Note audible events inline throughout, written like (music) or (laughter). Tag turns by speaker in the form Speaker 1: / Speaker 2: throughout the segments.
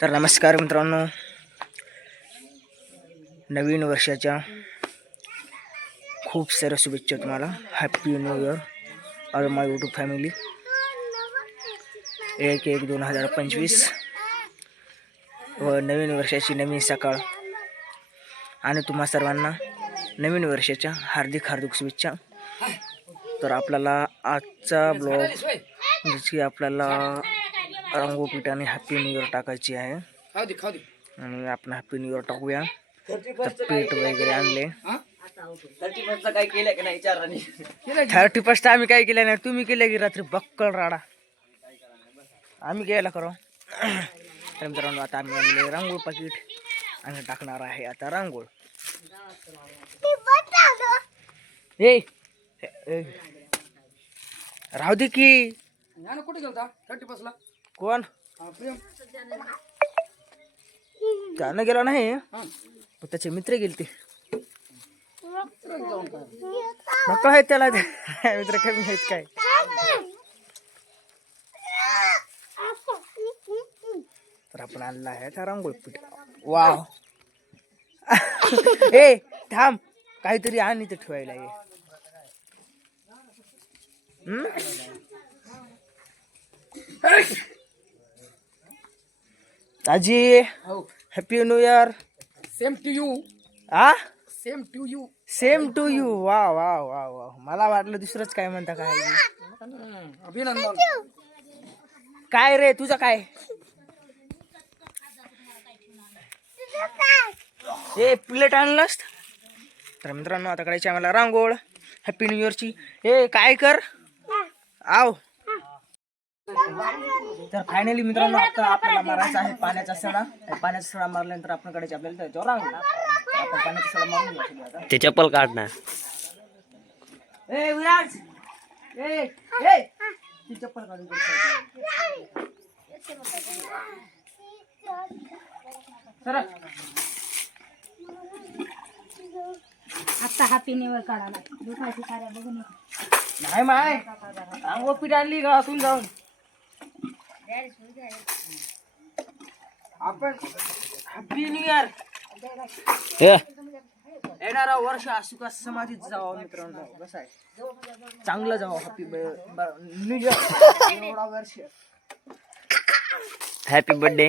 Speaker 1: तर नमस्कार मित्रांनो. नवीन वर्षाच्या खूप साऱ्या शुभेच्छा तुम्हाला. Happy new year all my YouTube family एक एक दोन हजार पंचवीस. व नवीन वर्षाची नवीन सकाळ. आणि तुम्हा सर्वांना नवीन वर्षाच्या हार्दिक हार्दिक शुभेच्छा. तर आपल्याला आजचा ब्लॉग
Speaker 2: ज्याची
Speaker 1: आपल्याला रंगोपीठ आणि हॅपी न्यू इयर टाकायची आहे.
Speaker 2: आणि
Speaker 1: आपण हॅपी न्यू इयर टाकूया. पीठ वगैरे आणले.
Speaker 3: थर्टी
Speaker 1: फर्स्ट काय केलं का नाही
Speaker 2: थर्टी
Speaker 1: फर्स्ट आम्ही काय केलं नाही? तुम्ही केलं की रात्री बक्कल राडा? आम्ही गेला करो. तर मित्रांनो आता आम्ही आणले रांगोळ पाकिट. आणि टाकणार आहे आता रांगोळ. ए ए, राहू दे की.
Speaker 2: कुठे गेलता? थर्टी फर्स्ट ला?
Speaker 1: कोण?
Speaker 2: हा, प्रेम
Speaker 1: त्यानं गेला नाही. हा. पण त्याचे मित्र गेले ते नको आहेत त्याला मित्र कमी आहेत काय? तर आपण आणला आहे रांगोळी पीठ वाव. (laughs) ए थांब. काहीतरी आण इथे ठेवायला ये. हम्म? आजी happy new year
Speaker 2: same to you
Speaker 1: a?
Speaker 2: Same to you
Speaker 1: same to you वा वा वा वा. मला वाटलं दुसरंच काय म्हणता काय
Speaker 2: अभिनंदन.
Speaker 1: काय रे तुझं काय? ए प्लेट आणलंस? तर मित्रांनो आता करायची आम्हाला रांगोळ. हॅपी न्यू इयरची ए काय कर? आव. तर फायनली मित्रांनो आता आपल्याला मारायचा आहे पाण्याचा सडा. पाण्याचा सडा मारल्यानंतर आपण करायची आपल्याला त्याच्यावर रांगोळ आपण पाण्याचा सडा मारून घेऊ
Speaker 4: ते चप्पल काढ ना.
Speaker 1: ए विराज! ए ए ती चप्पल काढून.
Speaker 5: आता हॅपी न्यू इयर काढायला. दुखायची साऱ्या बघून नाही
Speaker 1: माय. अंगो आणली गावातून जाऊन.
Speaker 2: आपण
Speaker 1: हॅपी न्यू इयर
Speaker 4: ए,
Speaker 1: येणारा वर्ष असुका समाधीत जावं मित्रांनो. कसं आहे चांगलं जावं. हॅपी न्यू इयर एवढा वर्ष.
Speaker 4: हॅपी बर्थडे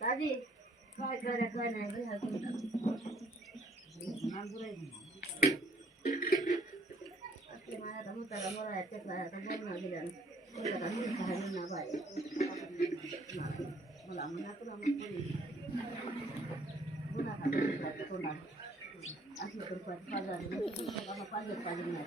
Speaker 3: દાદી ખાય કરે ખાય ને ભાઈ હતું નામ પૂરાઈ ગયું મારા તમુ તારા મોરા એટલે ખાયા તો બોલ ના ગીરા બોલા તમુ ખાય ના ભાઈ બોલા મને તો રામ પૂરી બોલા ખાતા તો ના આટલું તો પર પાડા ને તો પાડા પાડા ના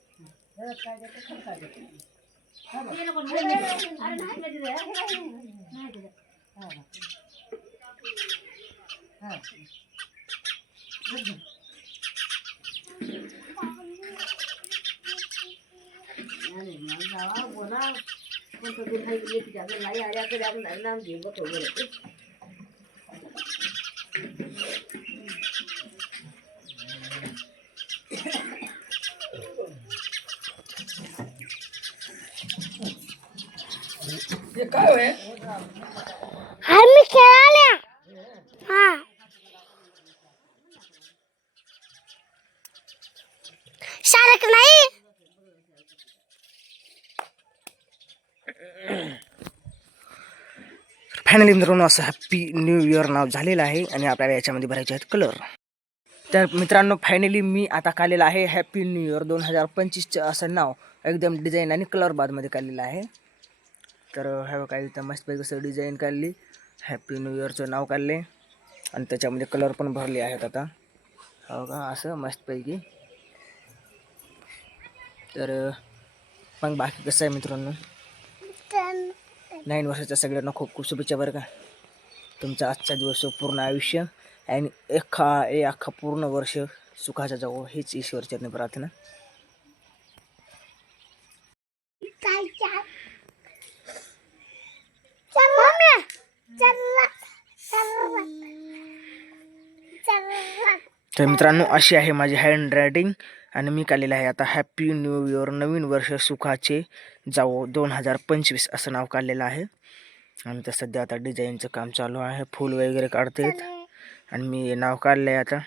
Speaker 3: नको, नाही, नाही, नाही. अरे नाही गजरे, अरे नाही, नाही,
Speaker 6: आम्ही खेळाल्या हा. शारक नाही?
Speaker 1: फायनली मित्रांनो असं हॅप्पी न्यू इयर नाव झालेलं आहे आणि आपल्याला याच्यामध्ये भरायचे आहेत कलर तर मित्रांनो फायनली मी आता काढलेलं आहे हॅप्पी न्यू इयर दोन हजार पंचवीसचं असं नाव. एकदम डिझाईन आणि कलर बादमध्ये काढलेलं आहे. तर ह्या काही इथं मस्तपैकी असं डिझाईन काढली. हॅप्पी न्यू इयरचं नाव काढले. आणि त्याच्यामध्ये कलर पण भरले आहेत आता. हो का असं मस्तपैकी. तर मग बाकी कसं आहे मित्रांनो? नाईन वर्षाच्या सगळ्यांना खूप खूप शुभेच्छा बरं का. तुमचा आजचा दिवस पूर्ण आयुष्य आणि एखा ए अख्खा पूर्ण वर्ष सुखाचा जावं हेच ईश्वरचरणी प्रार्थना. तर मित्रांनो अशी आहे माझी हँड रायटिंग आणि मी काढलेलं आहे. आता हॅप्पी न्यू इयर नवीन वर्ष सुखाचे जावो. दोन हजार पंचवीस असं नाव काढलेलं आहे. आणि तर सध्या आता डिझाईनचं काम चालू आहे. फूल वगैरे काढते आणि मी नाव काढलं आहे आता.